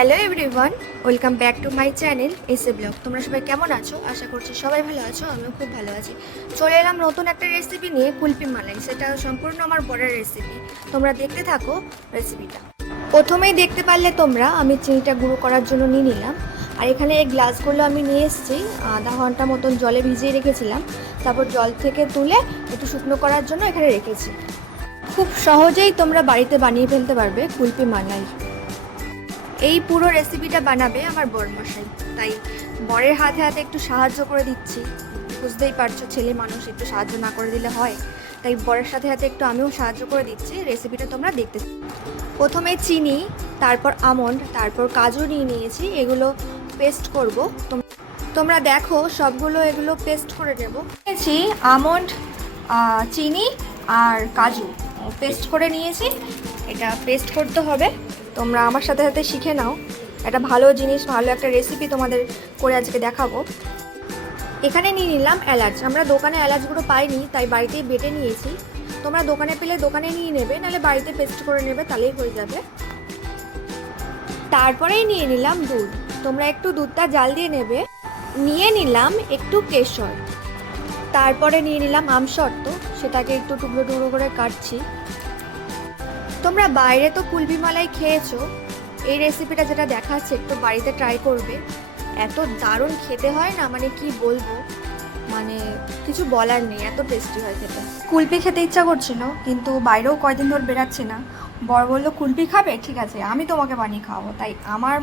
Hello everyone, welcome back to my channel SA blog. তোমরা সবাই কেমন আছো? আশা করছি সবাই ভালো আছো, আমিও খুব ভালো আছি। চলে এলাম নতুন একটা রেসিপি নিয়ে, কুলপি মালাই। সেটা সম্পূর্ণ আমার বড়ের রেসিপি। তোমরা দেখতে থাকো রেসিপিটা। প্রথমেই দেখতে পারলে তোমরা আমি চিনিটা গুঁড়ো করার জন্য নিয়ে নিলাম। আর এখানে এই গ্লাসগুলো আমি নিয়ে এসেছি, আধা ঘন্টা মতন জলে ভিজিয়ে রেখেছিলাম। তারপর জল থেকে তুলে একটু শুকনো করার জন্য এখানে রেখেছি। খুব সহজেই তোমরা বাড়িতে বানিয়ে ফেলতে পারবে কুলপি মালাই। এই পুরো রেসিপিটা বানাবে আমার বরমশাই, তাই বরের হাতে হাতে একটু সাহায্য করে দিচ্ছি। বুঝতেই পারছো, ছেলে মানুষ, একটু সাহায্য না করে দিলে হয়। তাই বরের সাথে হাতে একটু আমিও সাহায্য করে দিচ্ছি। রেসিপিটা তোমরা দেখতে। প্রথমে চিনি, তারপর আমন্ড, তারপর কাজু নিয়ে নিয়েছি। এগুলো পেস্ট করব। তোমরা দেখো সবগুলো এগুলো পেস্ট করে নেব। নিয়েছি আমন্ড, চিনি আর কাজু পেস্ট করে নিয়েছি। এটা পেস্ট করতে হবে। তোমরা আমার সাথে সাথে শিখে নাও। একটা ভালো জিনিস, ভালো একটা রেসিপি তোমাদের করে আজকে দেখাবো। এখানে নিয়ে নিলাম এলাচ। আমরা দোকানে এলাচগুলো পাইনি, তাই বাড়িতেই বেটে নিয়েছি। তোমরা দোকানে পেলে দোকানে নিয়ে নেবে, নাহলে বাড়িতে পেস্ট করে নেবে, তাহলেই হয়ে যাবে। তারপরেই নিয়ে নিলাম দুধ। তোমরা একটু দুধটা জাল দিয়ে নেবে। নিয়ে নিলাম একটু কেশর। তারপরে নিয়ে নিলাম আমসত্ত্ব, সেটাকে একটু টুকরো টুকরো করে কাটছি। তোমরা বাইরে তো কুলপি মালাই খেয়েছো, এই রেসিপিটা যেটা দেখাচ্ছে একটু বাড়িতে ট্রাই করবে। এত দারুণ খেতে হয় না, মানে কি বলবো, মানে কিছু বলার নেই, এত টেস্টি হয় খেতে। কুলপি খেতে ইচ্ছা করছিল, কিন্তু বাইরেও কয়দিন ধরে বেরাচ্ছি না। বর বললো কুলপি খাবে, ঠিক আছে আমি তোমাকে বানিয়ে খাওয়াবো। তাই আমার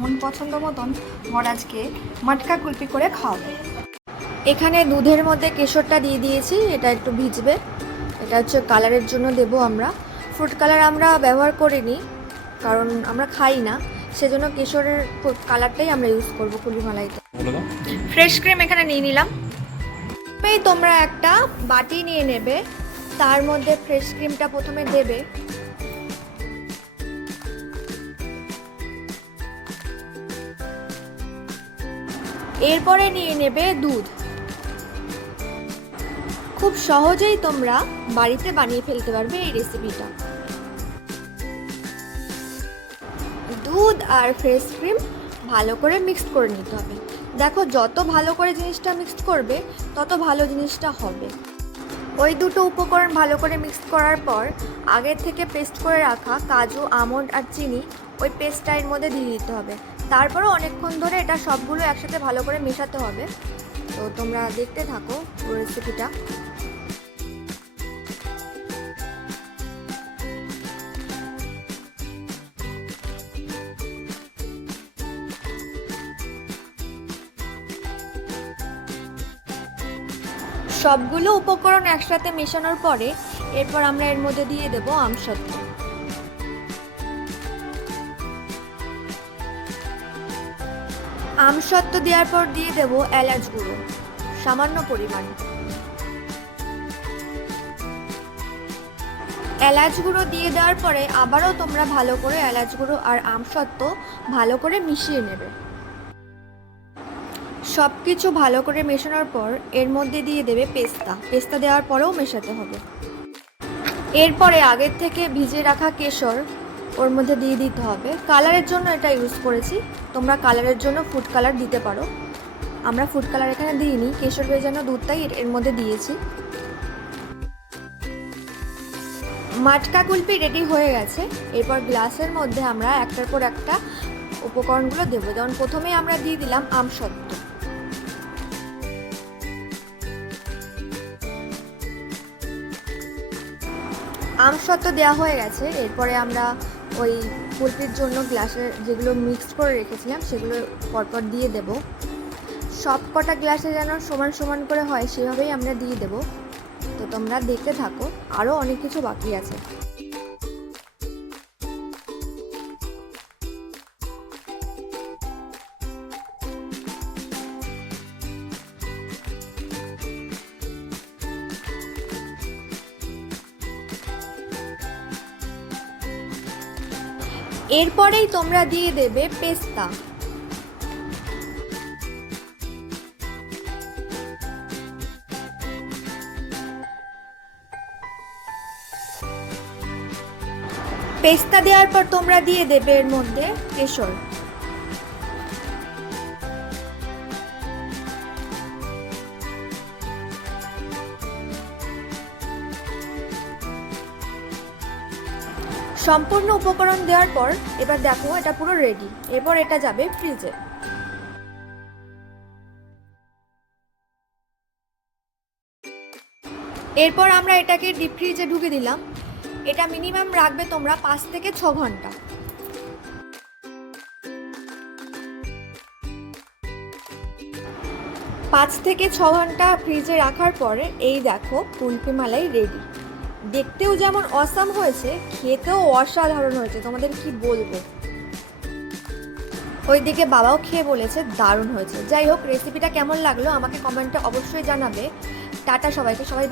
মন পছন্দ মতন বর আজকে মাটকা কুলপি করে খাওয়াবে। এখানে দুধের মধ্যে কেশরটা দিয়ে দিয়েছি, এটা একটু ভিজবে। এটা হচ্ছে কালারের জন্য দেব আমরা। ফ্রুট কালার আমরা ব্যবহার করিনি, কারণ আমরা খাই না, সেজন্য কেশরের কালারটাই আমরা ইউজ করবো কুলপি মালাইতে। ফ্রেশ ক্রিম এখানে নিয়ে নিলাম। তোমরা একটা বাটি নিয়ে নেবে, তার মধ্যে ফ্রেশ ক্রিমটা প্রথমে দেবে। এরপরে নিয়ে নেবে দুধ। খুব সহজেই তোমরা বাড়িতে বানিয়ে ফেলতে পারবে এই রেসিপিটা। দুধ আর ফ্রেশ ক্রিম ভালো করে মিক্সড করে নিতে হবে। দেখো, যত ভালো করে জিনিসটা মিক্সড করবে তত ভালো জিনিসটা হবে। ওই দুটো উপকরণ ভালো করে মিক্সড করার পর আগের থেকে পেস্ট করে রাখা কাজু, আমন্ড আর চিনি ওই পেস্টটা এর মধ্যে দিয়ে দিতে হবে। তারপরও অনেকক্ষণ ধরে এটা সবগুলো একসাথে ভালো করে মেশাতে হবে। তো তোমরা দেখতে থাকো পুরো রেসিপিটা। সবগুলো উপকরণ একসাথে মেশানোর পরে এরপর আমরা এর মধ্যে দিয়ে দেব আমসত্ত্ব। আমসত্ত্ব দেওয়ার পর দিয়ে দেব এলাচ গুঁড়ো সামান্য পরিমাণ। এলাচ গুঁড়ো দিয়ে দেওয়ার পরে আবারও তোমরা ভালো করে এলাচ গুঁড়ো আর আমসত্ত্ব ভালো করে মিশিয়ে নেবে। সব কিছু ভালো করে মেশানোর পর এর মধ্যে দিয়ে দেবে পেস্তা। পেস্তা দেওয়ার পরেও মেশাতে হবে। এরপরে আগের থেকে ভিজিয়ে রাখা কেশর ওর মধ্যে দিয়ে দিতে হবে। কালারের জন্য এটা ইউজ করেছি, তোমরা কালারের জন্য ফুড কালার দিতে পারো। আমরা ফুড কালার এখানে দিইনি, কেশর ভেজানো দুধটাই এর মধ্যে দিয়েছি। মাটকা কুলপি রেডি হয়ে গেছে। এরপর গ্লাসের মধ্যে আমরা একটার পর একটা উপকরণগুলো দেবো। যেমন প্রথমেই আমরা দিয়ে দিলাম আমসত্ত্ব। আমসত্ত্ব দেওয়া হয়ে গেছে। এরপরে আমরা ওই কুলপির জন্য গ্লাসে যেগুলো মিক্সড করে রেখেছিলাম সেগুলো পরপর দিয়ে দেব। সব কটা গ্লাসে যেন সমান সমান করে হয় সেভাবেই আমরা দিয়ে দেব। তো তোমরা দেখতে থাকো, আরও অনেক কিছু বাকি আছে। এরপরেই তোমরা দিয়ে দেবে পেস্তা। পেস্তা দেওয়ার পর তোমরা দিয়ে দেবে এর মধ্যে কেশর। সম্পূর্ণ উপকরণ দেওয়ার পর এবার দেখো এটা পুরো রেডি। এরপর এটা যাবে ফ্রিজে। এরপর আমরা এটাকে ডিপ ফ্রিজে ঢুকে দিলাম। এটা মিনিমাম রাখবে তোমরা 5 থেকে 6 ঘন্টা। পাঁচ থেকে ছ ঘন্টা ফ্রিজে রাখার পরে এই দেখো কুলফি মালাই রেডি। দেখতেও যেমন অসাম হয়েছে, খেতেও অসাধারণ হয়েছে, তোমাদের কি বলবো। ওইদিকে বাবাও খেয়ে বলেছে দারুণ হয়েছে। যাই হোক, রেসিপিটা কেমন লাগলো আমাকে কমেন্টে অবশ্যই জানাবে। টাটা সবাইকে, সবাই